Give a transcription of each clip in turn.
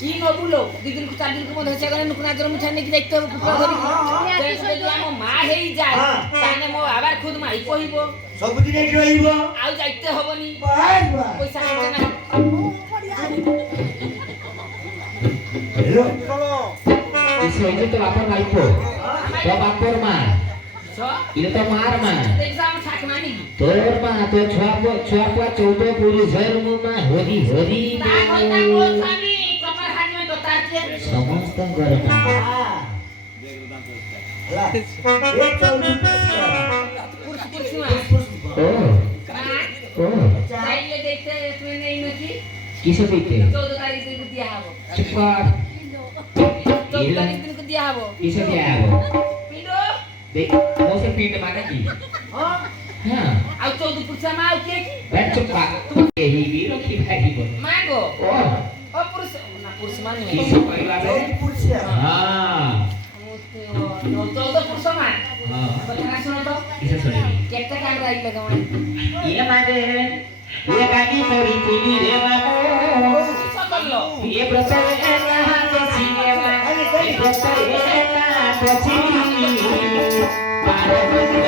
কি নবুলো দিদিন কো চার দিন কো মধ্যে হচ্ছে গনে নুকুনা জর মুঠা নেকি যাইতে হবে কুকুরা ধরি যদি আম মা হেই যায় তানে মো আবার খুদ মাই কহিব सबुदिन एठी रहिब आउ जाइते होबनी बाय बाय पैसा खर्च नाही हेलो इसे तो बापर माइपो तो बापर मा ये तो मार मा एग्जाम ठाक मानी तोर मा तो छुआ को 14 पूरी जर मु मा होरी होरी ता बोल सामी कपर हाथ में बताते समस्त करे मा ला ये चौदह कुर्सी में ओ ओ जाइए देखते इसमें नहीं नकी किसे देखते 14 तारीख दिन को दिया हबो चुप 14 तारीख दिन को दिया हबो किसे दिया है पिंडो देख वो से पीट माने की हां हां आउ 14 पुरुषा मा आउ के की बैठ चुप तू यही भी रखी भाई बोल मागो ओ पुरुष ना पुरुष मान नहीं किसे कहला रे पुरुष हां नो 14 पुरुष मा हां बता सुनो तो किसे सुने केटा कैमरा आई लगा ये मारे ये गाड़ी मेरी चीनी रे बाबू सब लो ये प्रसन्न है तो सीने में ये प्रसन्न है तो चीनी पार मेरी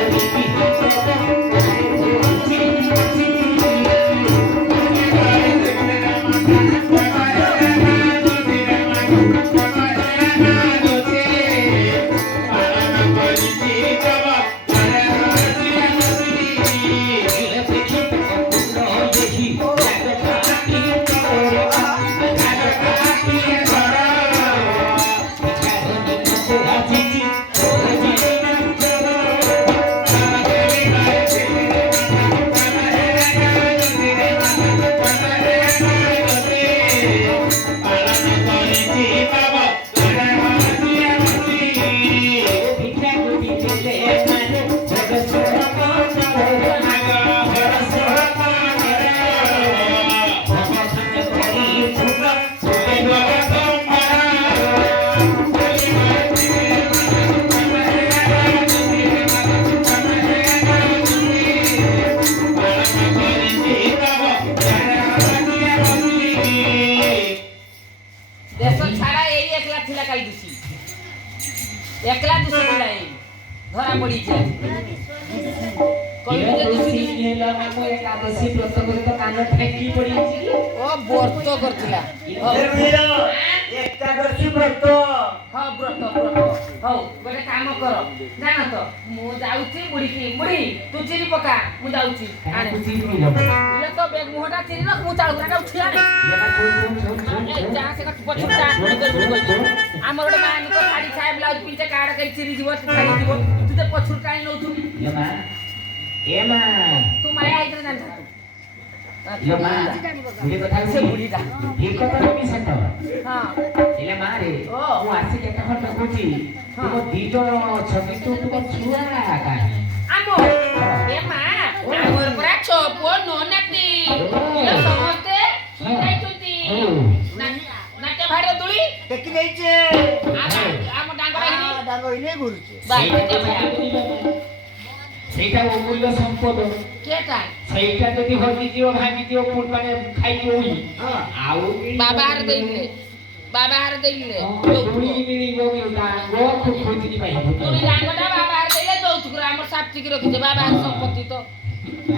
एकला दूसरी लाई धरा पड़ी जाए कोई जे दूसरी नेला मामो एकादशी व्रत करे तो कान ठेकी पड़ी छी ओ व्रत करथिला एकादशी व्रत हां व्रत हां गोटे काम कर जाना तो मु जाउची बुढ़ी तू चिरी पका मु जाउची आने तू चिरी लो ये तो बेग मुहटा चिरी रख मु चाल गुराटा उठिया रे जहां से कट पछुटा हमर गोटे मान को साड़ी छाय ब्लाउज पिंचे काड करी चिरी जीव छाड़ी जीव तू ते पछुर काई नउथु ए मां तू माया आइतर जान यो मां ये कथा से बुढ़ी दा ये कथा मी सतो हां इले मां रे मु आसी केटा खट कोची तुम दीजो छबी तू छुआ काहे आमो ए मां हमर परा छपो नो नाती ये समझते शिकाई तुती नाटे भाड़े दुली टेकी देइचे आम डांगरा हिनी डांगो इने गुरुचे बाई ते माया सेटा अमूल्य संपद केटा सेटा जदी होगी दियो भागी दियो पुर माने खाई दियोई आउ बाबा हार देइले दुई मिली गोगी उता वो खूब खोजी पाई तुई डांगटा बाबा हार देइले जौतुक हमर साप्ती की रखिजे बाबा हार संपत्ति तो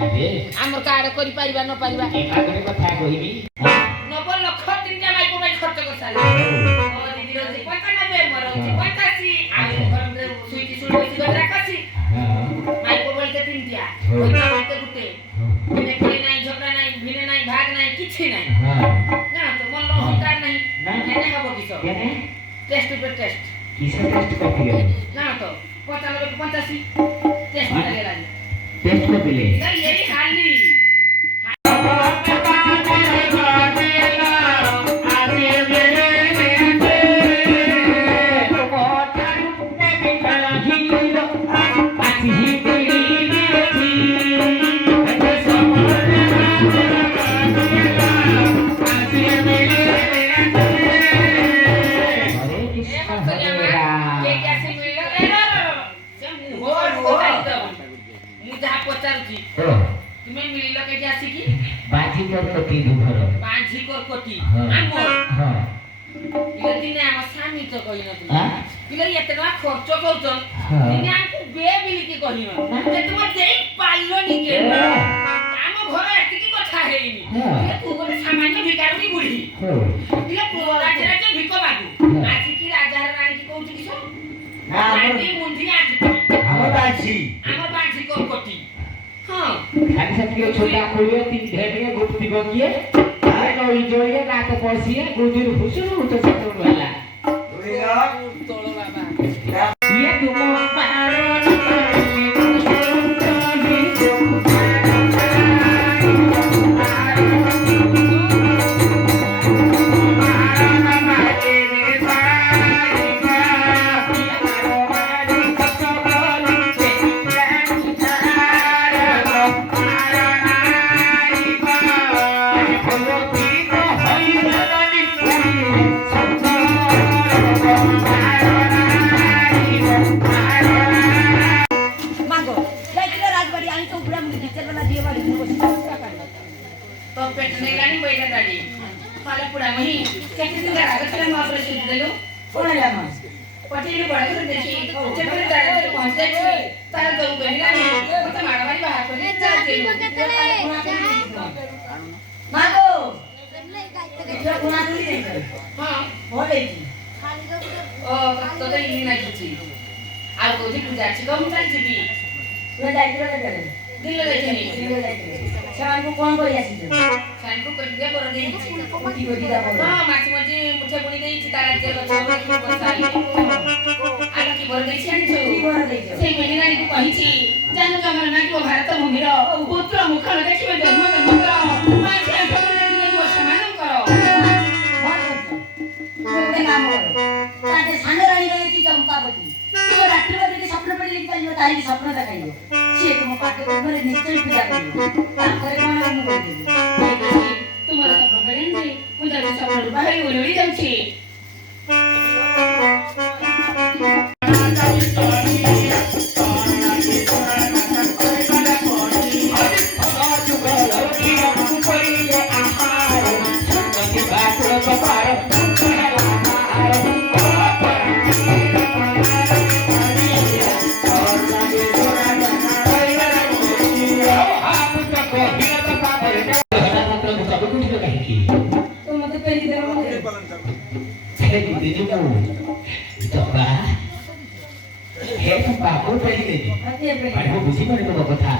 अरे हमर कार्ड करि परिबा न परिबा एक आदमी कथा कहिबी 90 लाख दिन जा माइको माइ खर्च कर साले ओ दीदी रो 95 मोर 85 आमे घर में सुईटी सुई बसी कर राखसी माइको बोलते तीन दिया ओइता बोलते गुटे बिने कोई नाही झगड़ा नाही भिने नाही भाग नाही किछि नाही ना तो मन लो हंकार नहीं हेने हबो किसो केने टेस्ट पे टेस्ट किसे टेस्ट करती है ना तो 95 85 टेस्ट लगेला टेस्ट कर दिले ये खाली तुम्हें मिलिला के आसी की बाजी कर कोटी घर बाजी कर कोटी हां आमो हां ଇଲେ ଦିନେ ଆମ ସ୍ୱାମୀ ତ କହିନଥିଲେ ହଁ। ଇଲେ ଏତେ ଟଙ୍କା ଖର୍ଚ୍ଚ କରୁଛ ହଁ। ଦିନେ ଆମକୁ ବେ ବିଲିକି କହିନ ଯେ ତୁମେ ଦେଇ ପାରିଲନି କେ ଆମ ଘର ଏତିକି କଥା ହେଇନି ହଁ। ଇଲେ ତୁ ଗୋଟେ ସାମାନ୍ୟ ଭିକାରୁଣୀ ବୁଢୀ ହଉ। ଇଲେ ରାଜା ଭିକ ମାଗୁ ଆସିକି ରାଜାର ରାଣୀକି କହୁଛି କିସ ନା, ଆମର- ରାଣୀ ମୁଣ୍ଡି ଆଜି আমার বাড়ছি ଆମ ବାଜି କୋଟି ହଁ ଖାଲି ସେତିକି ଛୋଟା ଖୋଳିବେ ତିନି ଢେଡ଼ିଏ ଗୁପ୍ତି ବକିଏ ନଈ ଜଳିଏ ନାକ ପଶିଏ ଗୁଜିରୁ ଭୁସୁରୁ ତ ସେତେବେଳୁ ହେଲା ତୋଳ ବାବା ଇଏ ତୁମ मागो जायचं राजवाडी आणि तो उघडा मुली विचारला दिवा बस तो पेटने गाणी बैठा गाडी मला पुढा मही चक्री घराकडे ऑपरेशन दिलो कोणाला मग पटेल बडकर त्याची चक्री जायला पोहोचायची तारा जाऊ बनी गाणी मग माडवारी बाहेर पडली मागो तुला कोणाला द्यायचं हां हो द्यायची तो तर इली नाही तुझी आगोजी पूजाची कमी चालची की तुला जायचं का त्याला दिलं जायचं नाही दिलं जायचं शाळेत कोण कोण यायची सांगू कधी द्या बरं द्यायची कोटी कोटी जा बोल हां माझी म्हणजे मुठे मुली द्यायची तारा जे बचावली आला की बरं द्यायची आणि ती ठेवू बरं द्यायचं ସେଇ ମେଲିନାରୀକୁ କହିଛି ଜାନୁ କାମର ନାଟିବ ଭାରତ ଭୂମିର ପୁତ୍ର ମୁଖର ଦେଖିବେ ଜନ୍ମ ଜନ୍ମର ମାଝି ଆଠମରେ ଦିନ ସେମାନଙ୍କର ଗୋଟେ କାମ କର ତାଟେ ସାନ ରାଣୀ ରହିଛି ଚମ୍ପାବତୀ ତୁ ରାତ୍ରିରେ ଯଦି ସ୍ୱପ୍ନ ପଡ଼ିଲେ କି ଚାଲିବ ତାହେଲେ ସ୍ୱପ୍ନ ଦେଖାଇବ ସିଏ ତୁମ ପାଠ ଉପରେ ନିଶ୍ଚୟ ପୂଜା କରିବ ତାପରେ କଣ ମୁଁ କରିଦେବି ତୁମର ସ୍ୱପ୍ନ ପଡ଼ିଲେ ମୁଁ ତାକୁ ସ୍ୱପ୍ନରୁ ବାହାରି ଓଳି ଯାଉଛି तो मग पेरी दे କଥା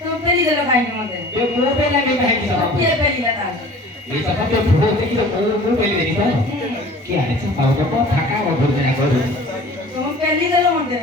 तो पेरी दे काहींगे मते ଏ ମୋ ପାଇଁ ଲାଗି କାହିଁକି ସବ କିଏ पेरी ला तार ଏ ସବ ତ ଭୋ ଦେଖି ତ ମୁଁ ବୋଲି ଦେନି ତ କି ଆରେ ସେ ପାଉ ତ ଥାକା ଓ ଭୋଜନା କରୁ तो पेरी दे मते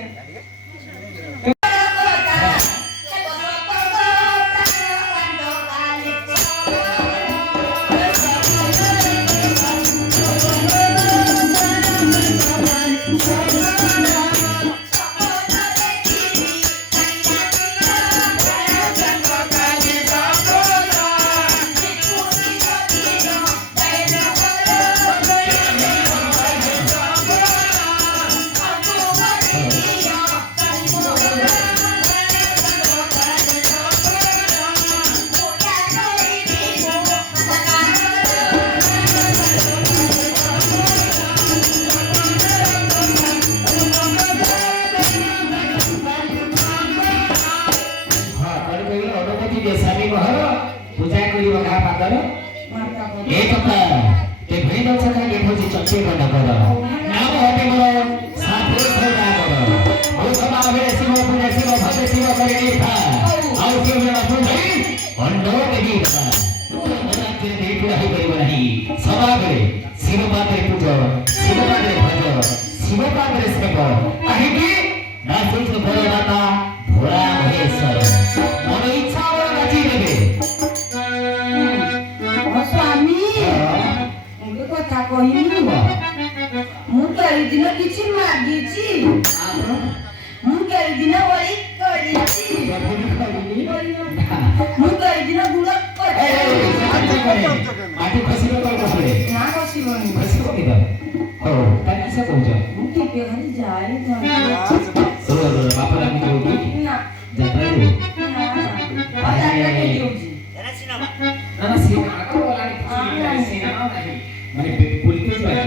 पूजा करी बका पादर ए कथा ते भैन सका के भोजी चचे को नगर नाम हटे मोर साथे सदा कर ओ सदा हे शिव पुण्य शिव भक्त शिव करे दीपा आउ के मेरा पुण्य अंडो देवी बका मोरा के देई पूरा ही करिब नाही सदा करे शिव पादरे पूजो शिव पादरे भज शिव पादरे सेव काहे की ना सुख बरदाता भोला महेश्वर मन इच्छा और राजी देबे स्वामी मुझे কথা কহিনি ମୁଁ କେଇଦିନ କିଛି ମାଗିଛି ମୁଁ କେଇଦିନ ବଳି କରିଛି ମୁଁ କେଇଦିନ ଗୁଡ଼ ଆଜି ଖସିବ ତ କହଲେ ନା ବସିବନି ଖସିବ କି ତ ହଉ ତାକି ସେ କହୁଛ ମୁଁ ଟିକେ ଖାଲି ଯାଇ ବାପା ଲାଗି ଯୋଉଠି ନା ଯାତ୍ରାକୁ এরা সিনেমা ନା ସିନେମା ତ ଗଲାଣି ସିନେମା ନାହିଁ ମାନେ ପୁଲିସ ବାଲା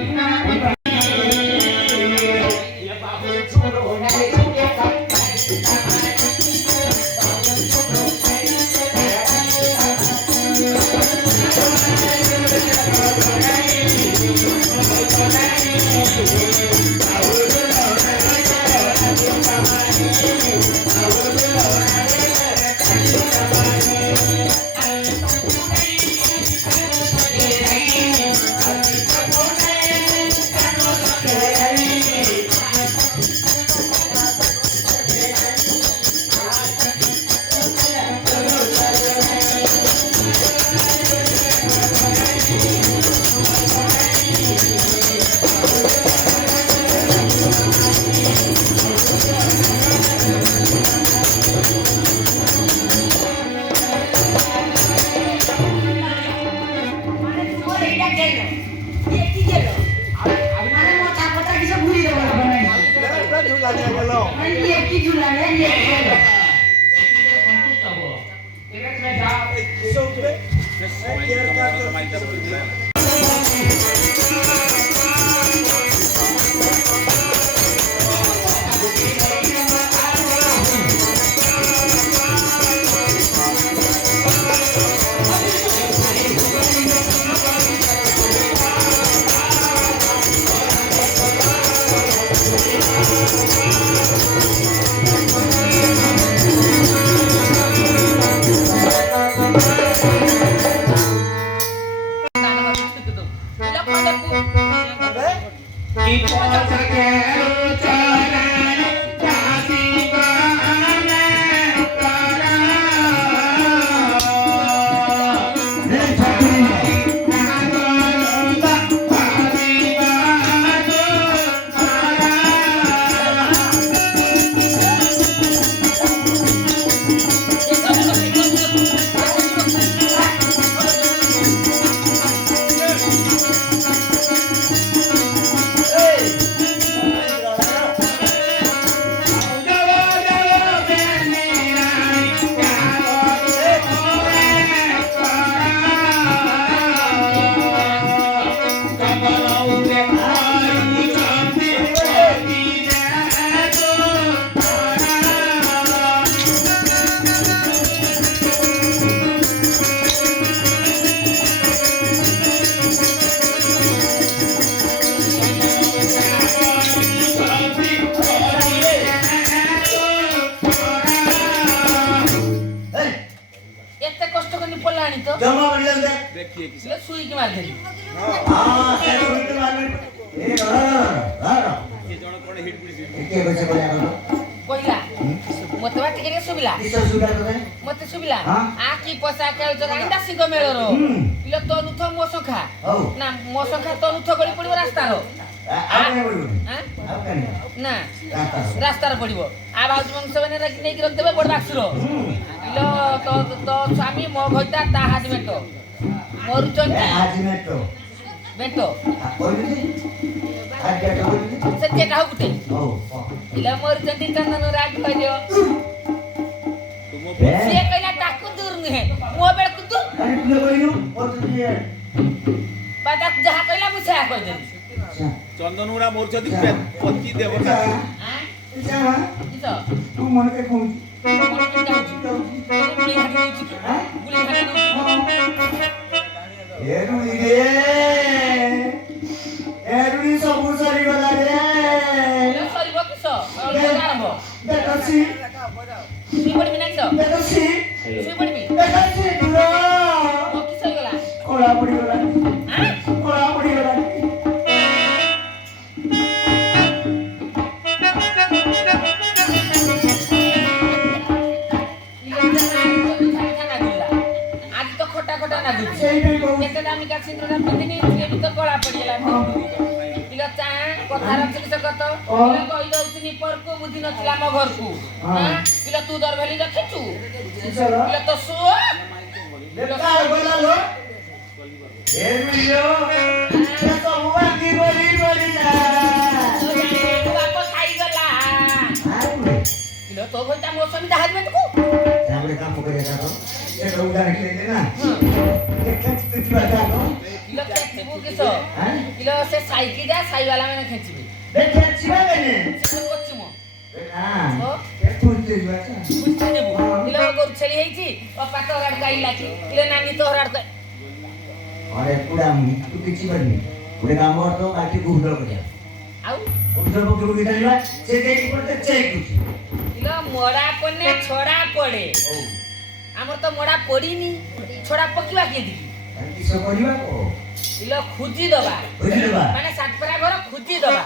ये की झूला है ये संतुष्ट हो तेरे में जा जमा बढ़िया से देखिए किसी सुई की मार देली हां ए सुई के मार ए हां ये जण कोन हिट बिडी के बसे बोला करो कोइला मते बाटी के सुबिला किस सुबिला तो मते सुबिला आ की पोसा के जरा इंदा सिंग मेळरो इलो तो नुथ मोसखा ना मोसखा तो नुथ गली पडिबो रास्ता रो आगे पडिबो हां अब कनी ना रास्ता रो पडिबो आ बाजू मंग सबने रख नै कि रख देबे बड बाक्सरो इलो तो स्वामी मो भइता ता हाथ मेटो मोरु चंदी हाथ मेटो मेटो आ कोइली आज के कोइली से जेटा हो गुटे ओ इलो मोरु चंदी चंदन राग करियो ए से कइला ताकु दूर नहे मो बेल कु दूर अरे तू कोइनु और तू पता जहा कइला मुछा कइ दे चंदनुरा मोर छदी पति देवता हां जावा किसो तू मन के कहू गुली हाटी गुली हाटी एरुई रे एरुई सब सरी गला रे सरी बो किसो आरंभ देखसी सुई पड़ी बिना किसो देखसी सुई पड़ी बि देखसी दुरो ओ किसो गला कोला पड़ी गला हां कोला पड़ी गला केते दामी का सिंदूर पिंदिनी ये भी तो कळा पडिला इला चा कथा रखली सकत इला कहि दउतनी पर को बुद्धि नथिला म घर को हां इला तू दर भेली रखिचू इला तो सो देखा बोला लो ए मिलो ये तो हुआ की बोली ना तो बाप खाई गला इला तो भइता मौसम जहाज में को सामने काम करे था तो ये तो उधर निकले ना खेच तू आता नो इला खेचबू किसो हां इला से साइकिल जा साई वाला में खेचबी देख खेचबा मैंने से कोचमो हां ओ के पूछते बाचा पूछते देबू इला गोर छली हेची पप्पा तो राड गाइला की इला नानी तो राड अरे पूरा तू किछि बनी पूरे काम कर तो बाकी गुडल कर आउ गुडल को गुडल गिटाइबा से देख पड़ते चेक कुछ इला मोड़ा पने छोड़ा पड़े ओ हमर तो मोड़ा पड़ीनी छोड़ा पकिवा के दी किसो करिबा को इला खुजी दबा माने सातपरा घर खुजी दबा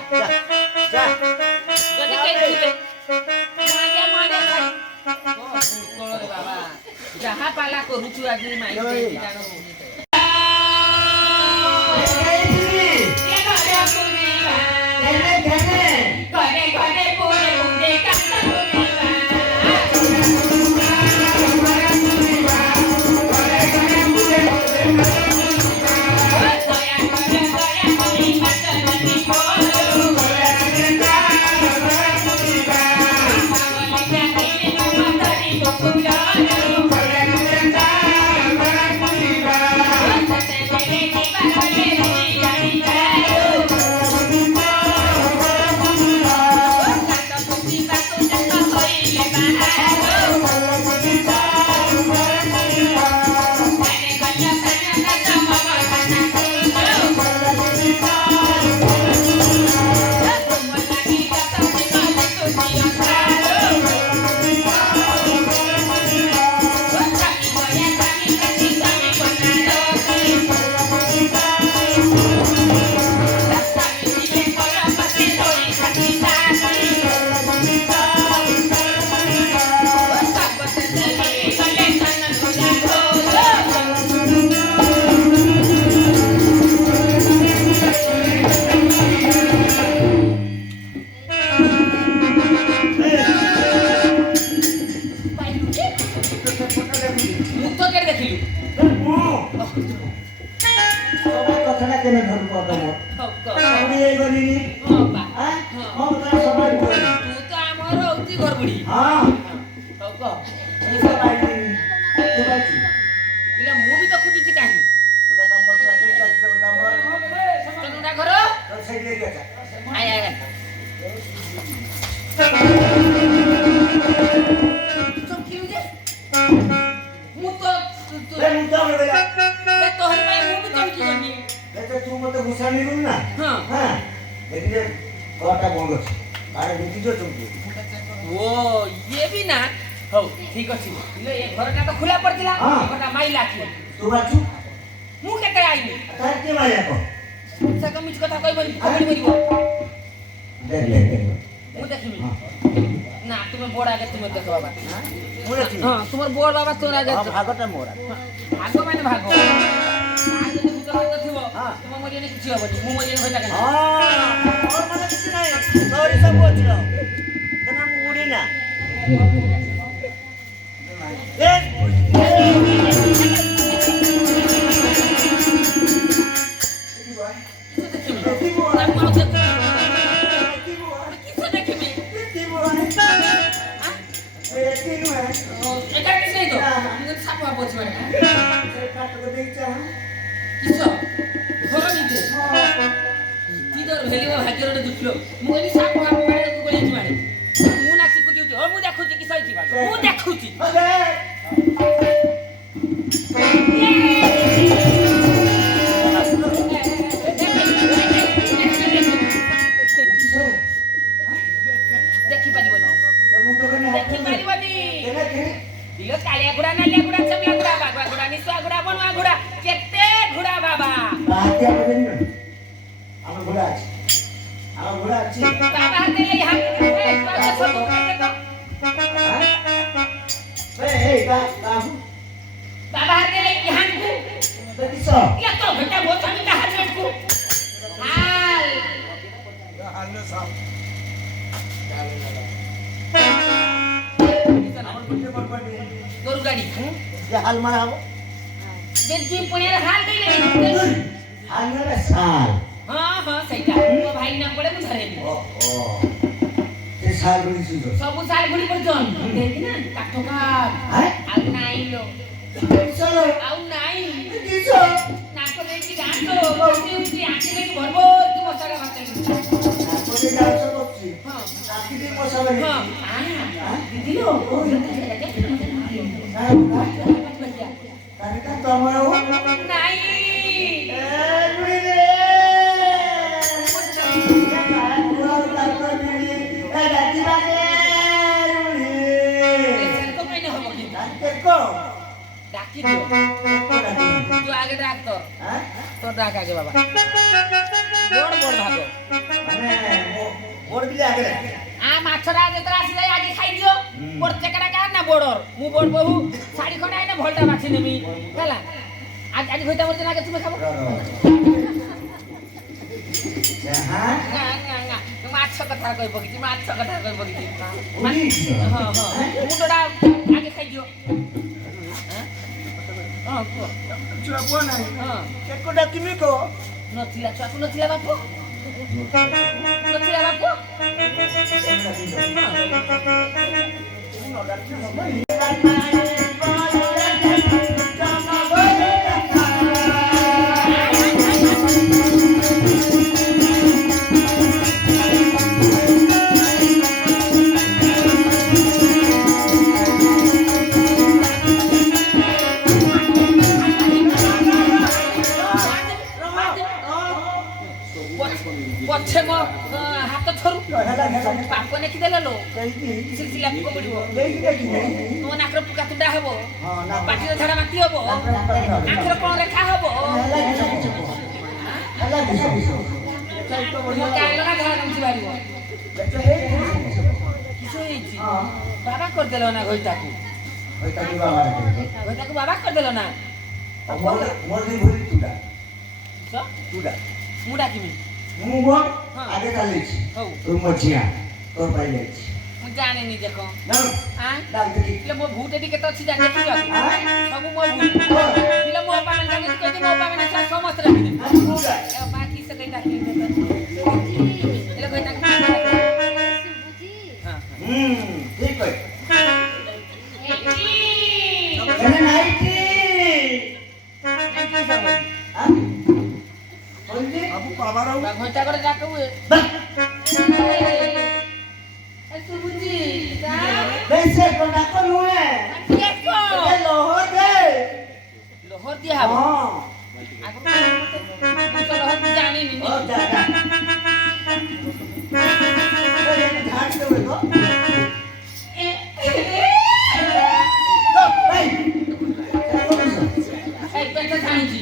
जा जदी के दिले माने खाई तोलो रे बाबा जहा पाला करूछु आदमी माई के जानो घरे घरे पूरे मुंडे काटा ସଫାଇ କରିନି ହଁ ବା ମୁଁ ତ ସଫାଇ କରିନି ତୁ ତ ଆମର ହଉଛି ଘରବୁଡି ହଁ ହଉ କହ ମୁଁ ସଫାଇ କରିନି ତୁ ପାଇଛୁ ପିଲା ମୁଁ ବି ତ ଖୋଜୁଛି କାହିଁ ଗୋଟେ ନମ୍ବର ଚାକିରି ଚାକିରି ନମ୍ବର ତନୁଟା ଘର ତ ସେଇଠି ଦେଖି ଆଚ୍ଛା ଆୟ ଆୟ ଚମକିଲୁ ଯେ ମୁଁ ତ ରେ ମୁଁ ତ ବେଲା ତୋହର ପାଇଁ ମୁଁ ବି ଚମକି ଗଲି ରେ ତୁ ମତେ ଘୁଷାଣି ଦଉନ ନା ହଁ ହଁ ଦେଖିଲେ କଟା ବନ୍ଦ ଅଛି ଆରେ ଦେଖିଛ ତୁମକୁ ଓ ଇଏ ବି ନା ହଉ ଠିକ ଅଛି ଇଲେ ଏ ଘରଟା ତ ଖୋଲା ପଡିଥିଲା ହଁ। ଘରଟା ମାଇଲା କିଏ ତୁ ବାଛୁ ମୁଁ କେତେ ଆଇନି ତାର କିଏ ମାରିଆ କହ ସେ କମିଛି କଥା କହିବନି କମେଡ଼ି କରିବ ଦେଖ ମୁଁ ଦେଖିବି ନା ତୁମେ ବଡ଼ ଆଗେ ତୁମେ ଦେଖ ବାବା ମୁଁ ଦେଖିବି ହଁ ତୁମର ବଡ଼ ବାବା তোর আগে ଭାଗଟା ମୋର ଭାଗ ମାନେ ଭାଗ ତାର ଯଦି ଭୂତ ଭାଗ ଥିବ ତୁମ ମରିଆନେ କିଛି ହବନି ମୁଁ ମରିଆନେ ଭୟ ଲାଗେ ହଁ ମୋର ମାନେ କିଛି ନାହିଁ ତୋରି ସବୁ ଅଛି ର କେନା ମୁଁ ଉଡ଼ି ନା ଏ हाल मारा हो बेजी पुण्याला हाल देले हाल मारा साल हां हां सहीटा मो भाई ना पड़े मु धरे ओ ते साल गुडी सुजो सब साल गुडी पर जन देखि ना काठो का हाय आउ नाइ लो चलो आउ नाइ किसो नाको देखि गातो बसी उठी आखि देखि भरभर तू मसाला भात कोते जाउछ बच्ची हां आखि दे मसाला हां दीदी लो तारे का तमरो नाइ ए गुडी रे पूरा ताको दी ए दादी बागे गुडी को कइने हो कि देखो डाकी दियो तू आगे डाक तो हां तो डाक आगे बाबा बोड़ बोड़ भागो माने बोड़ बिले आगे आ माछरा जेतरा आसी जाय आगे खाइ दियो बोड़ चकड़ा का ना बोड़र मु बोड़ बहु साड़ी खडा आइना भोल्टा बाछि नेमी हैला आज आज होइता बोलते ना के तुमे खाबो हां ना माछ कथा कहि बगि माछ कथा कहि बगि उडी हां हां मुटोडा आगे खाइ दियो हां को चुआ को नाही हां केको डाकिमी को नथिला चाकू नथिला बापू नथिला बापू पछे मो हाथ थरु पाप नेखि देले लो सिलसिला को पड़िबो तो नाकर पुका तुंडा हबो पाटी रे झाड़ा माटी हबो आखर कोन रेखा हबो मो कालो ना झाड़ा नमची बारिबो किछो हेछि बाबा कर देलो ना होइताकू होइताकू बाबा कर देलो ना मोर दी भरी तुडा सो तुडा मुडा किमी ମୁଁ ବୋ ଆଗେ ଚାଲିଛି ହଉ ତୁ ମଝିଆ ତୋ ପାଇଁ ଯାଇଛି ମୁଁ ଜାଣିନି ଦେଖ ନା ଆଁ ଡାଲ ଦେଖି ପିଲା ମୋ ଭୂତ ଏଠି କେତେ ଅଛି ଜାଣି ଦେଖିଲ ସବୁ ମୋ ଭୂତ ପିଲା ମୋ ବାପା ମାନେ ଜାଣି କହିଛି ମୋ ବାପା ମାନେ ସମସ୍ତେ ରଖିଦେବି ତୁ ଯା ବାକି ସେ କେହି ଡାକିଲେ से कोना को नुए देखो ए लोहो दे लोहर दिया हबो हां आगु तो लोहर जानी नी ओ जागा अरे घाट दे तो भाई ए पेटे जानी जी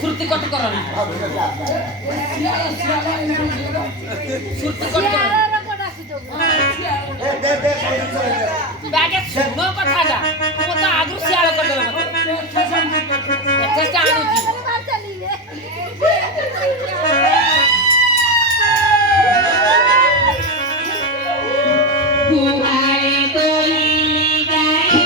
सुरती कट करो ना सुरती कट करो दे बैगे सुनो कथा जा हम तो आगु सियाल कर देबे मत एते जानु जी बुहारे तोली गाई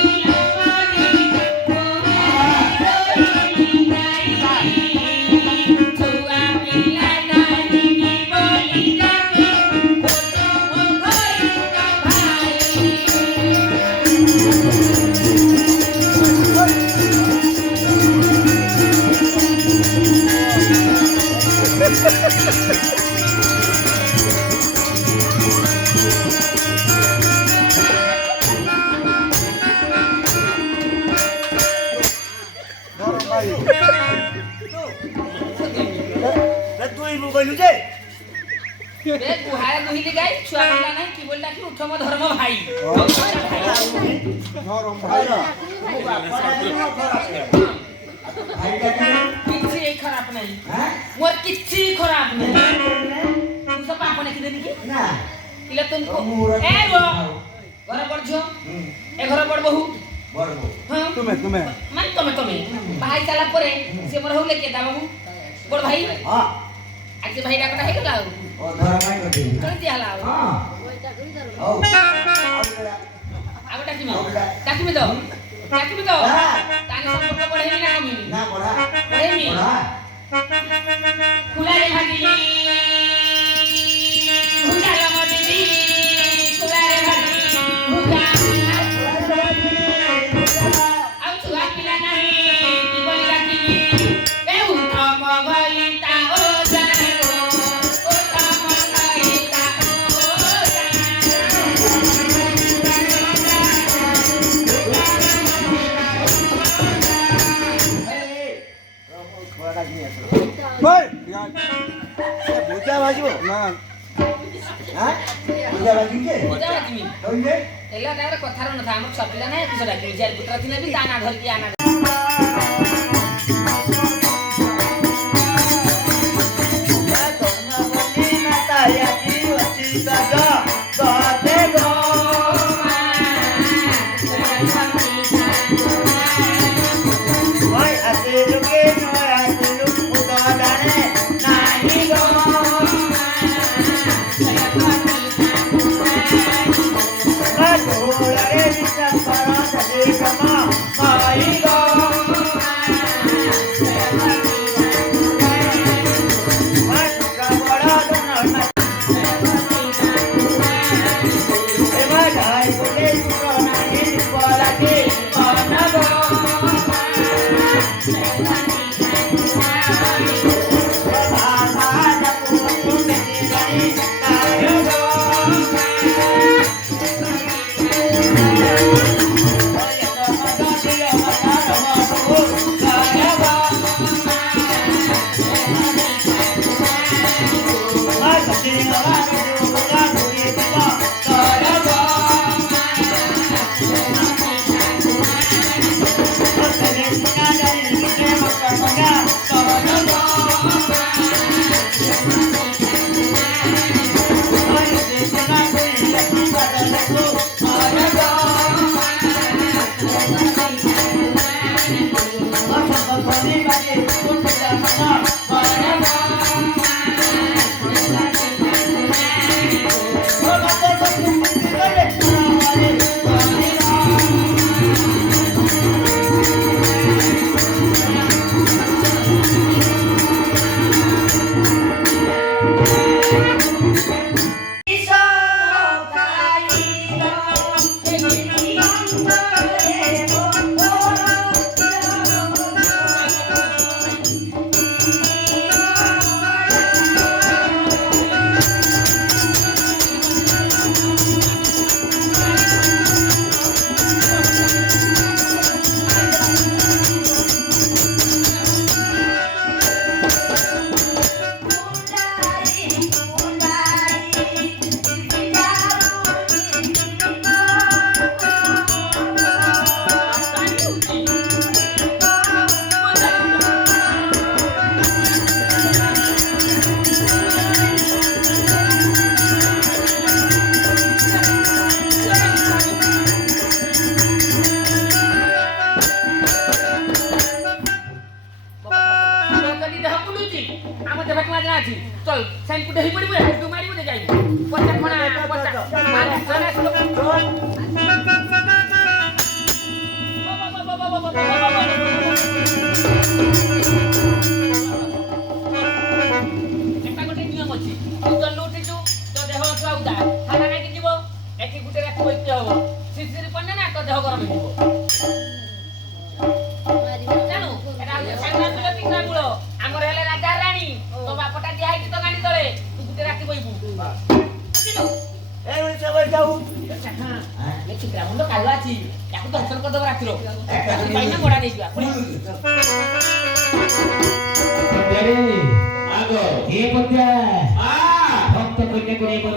तू ही बोलू जे बे बुहारे दुहिली गाई छुआ पिला नहीं की बोलला कि उठम धर्म भाई धरम भाई भाई का किसी एक खराब नहीं हां मोर किसी खराब नहीं तू सब पाप ने की देनी की ना इले तुमको ए गो घर पड़ जो ए घर पड़ बहु बड़बो हां तुम्हें मन तुम्हें भाई चला परे से मोर हो लेके दा बाबू बड़ भाई हां आज भाई डाकटा है गला ओ धरम भाई को दे कर दिया ला हां ओ आगो टाकी में दो हां ताने संपर्क बढ़े ना कमी ना बड़ा बढ़े नी बड़ा खुला रे भागी खुला ला मदनी खुला रे भागी खुला अब छुआ पिला नहीं की बोली राखी ए उठम गईता ओ जानो उठम गईता ओ बड़ा नहीं है बोल भूजा बाजू ना हां भूजा बाजू के पूजा राखी होइए एला टाइम रे कथार न था हमर सपिला नाही कुछ डाकी चार पुत्र थिने भी दाना धर के आना Bye. पचा खणा पचा माने सने सुलो एटा गोटे नियम अछि तू जल्लो उठिछु तो देह स्वाउदा खाना नाही जिवो एकी गुटे रात बइते हबो सिसिरी पन्ने ना तो देह गरम हिबो जानु एटा संग्राम बिलो तिंगा गुलो हमर हेले राजा रानी तो बापटा दिया हित तो गानी तळे तू गुटे रात बइबू बुझिलो ए ओइ सब जाऊ हां ले चित्रा मुंड कालो अछि याकु दर्शन कर दब रातिरो पाइना गोडा देई जिवा पद्यारे आगो ए पद्या भक्त कन्या को नेबर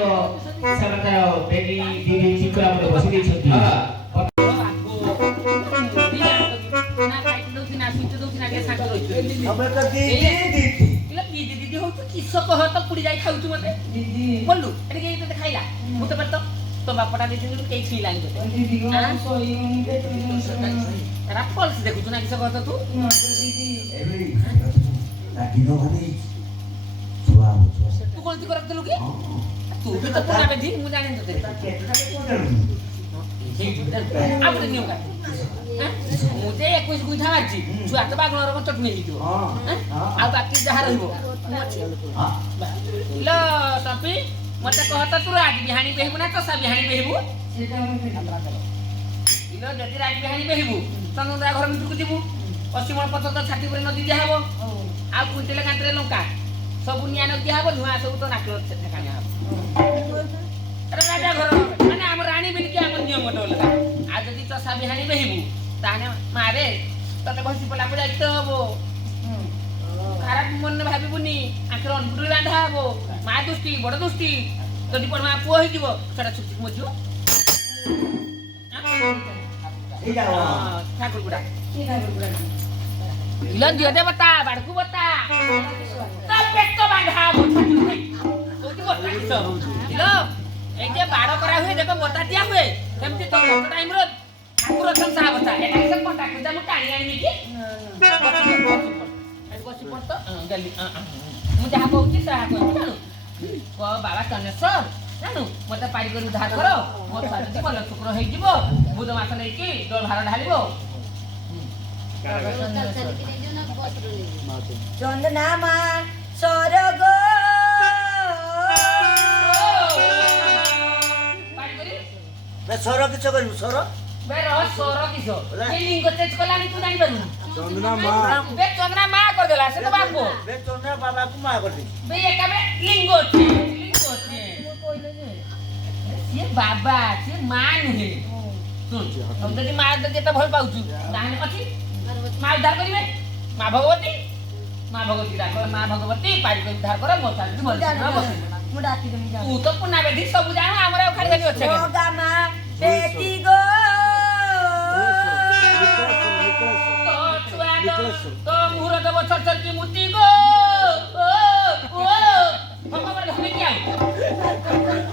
सरकार देवी देवी चिकरा मले बसि दै छथि ना खाइ दउछि ना सुति दउछि ना के साको रहिछु अब तो दीदी इला दीदी दीदी हो तू किस कह तो पुड़ी जाई खाउछु मते बोलू एने के तो खाइला मु तो परतो तो बापटा देथिनु के खिलानी तो दीदी को सोई उनके तो रापल्स देखु ना किस कहत तू एबरी ताकि नो हनी छुआ तू कोनती करत देलु की तू भी तो पुना बेधी मु जाने तो दे आपरे नियम का मुझे 21 गुठा मारची छुआ तो बागणर म चटनी हिजो आ बाकी जहा रहइबो लो सपी मते कहत तू राज बिहानी बेहबु ना तो सा बिहानी बेहबु इलो जति राज बिहानी बेहबु चंद्रा घर मिटु जिबु पश्चिम पथ तो छाती पर नदी जाहबो आ कुंटेले कांतरे लंका सब निया नदी जाहबो धुआ सब तो नाकलो ठेकाना हबो अरे राजा घर माने हम रानी बिन के हम नियम गटो लगा आ जति तो सा बिहानी बेहबु ताने मारे तते बसी पला पडा इतो हबो खराब मन भाबिबुनी आखिर अनपुरी रांधा हबो मा दुष्टी बड़ दुष्टी जदि पर मा पुओ हिजिबो सेटा छुटी मजु ठीक है ठाकुर गुडा इलो दियो देवता बाडकु बता तब पेट तो बांधा हबो कोती बता किसो इलो ए जे बाड़ करा हुए देखो बता दिया हुए केमति तो टाइम रो ठाकुर असन सा बता एटा किस कोंटा कुदा मु टाणी आनी की बसी पड़तो गली मु जहा कहूची साहा कहू जानु को बाबा तनेश्वर जानु मते पाई कर उद्धार करो मो साथी बल शुक्र होई जिवो बुध मास नै की डोल भार ढालिबो चंदना मा सरग पाई करी बे सरो किछ करू सरो बे रह सोर किसो के लिंग चेंज कलानी तू जानि पारु चंदना मां बे चंद्रा मा कर देला से तो बापू बे चंदना बाबा को मां कर दी बे एका बे लिंगो छे ये बाबा से मां नुहे सुन हम जदि मां जदि त भल पाउछु दाने कथि मां उद्धार करिवे मां भगवती डाको मां भगवती पाई कर उद्धार कर मो साथी भल बस मु डाकी दमी जा तू तो पुना बेधी सब जानो हमरा खाली खाली अच्छे ओ गामा बेटी गो तो मुहूर्त देव छर की मुटी गो ओ हम पर धमे क्या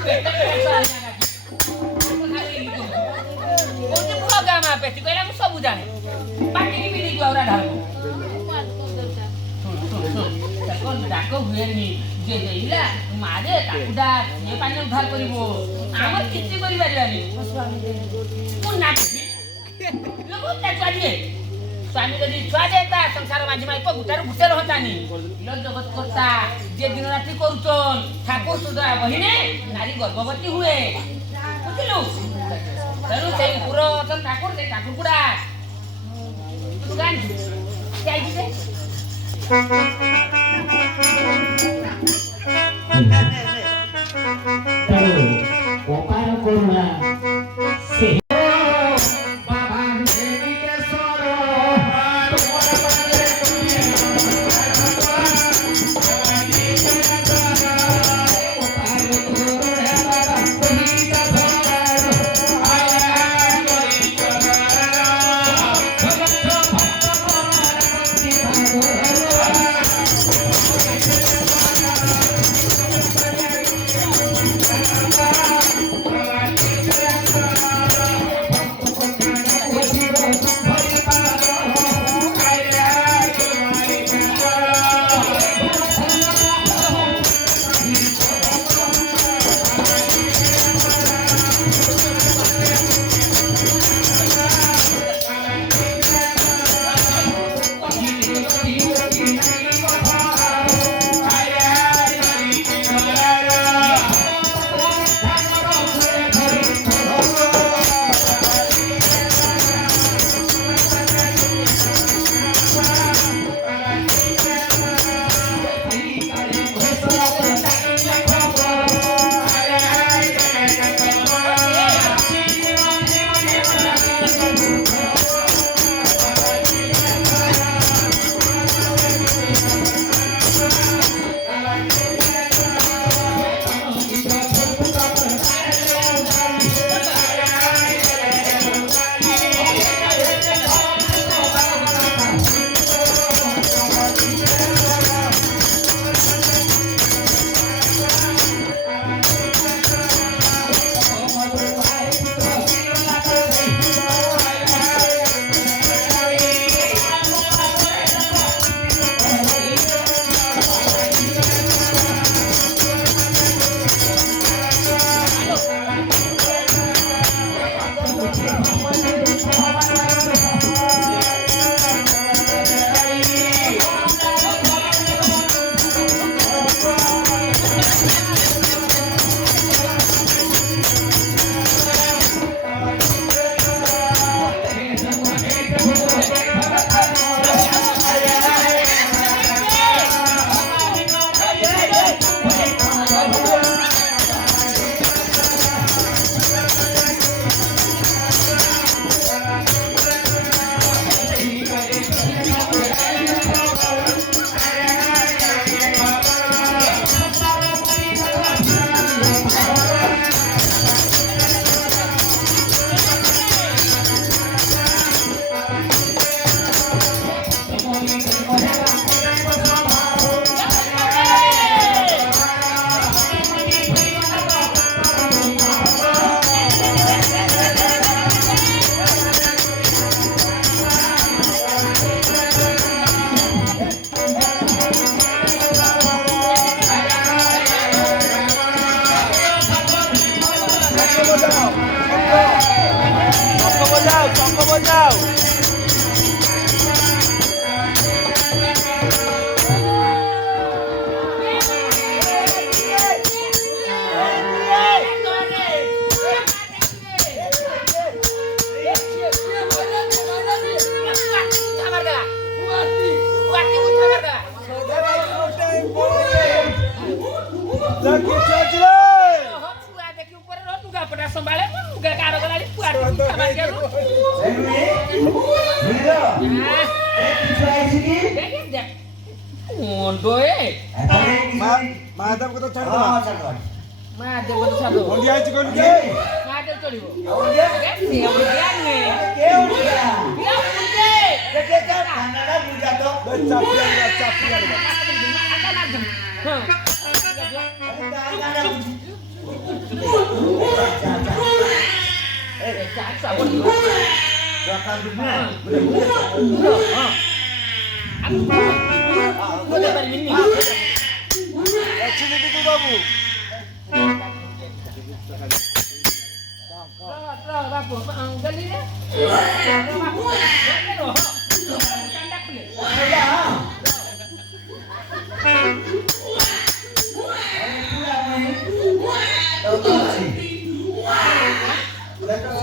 पेट ओते प्रोग्राम पेटी कहला मु सब जाने बाकी की भी गौरा ढाल कोन डाको हुएनी जे जेइला मारे ताकुडा ये पानी उद्धार करिवो हमर किछि करि बारियानी पुना लोगो ताकवादिए स्वामी जदि छुआ देता संसार माझी माई को गुटार गुटे रहतानी लो जगत करता जे दिन रात्रि करूचन ठाकुर सुदरा बहिने नारी गर्भवती हुए बुझिलु तेनु से पुरो तन ठाकुर से ठाकुर गुडा तू गान जाई दिसे तारो ओपार करुणा से বজাও Lagi cacile. Madam kata chhod do. Ondi aichi koni ke? Sini dulu babu. Lepas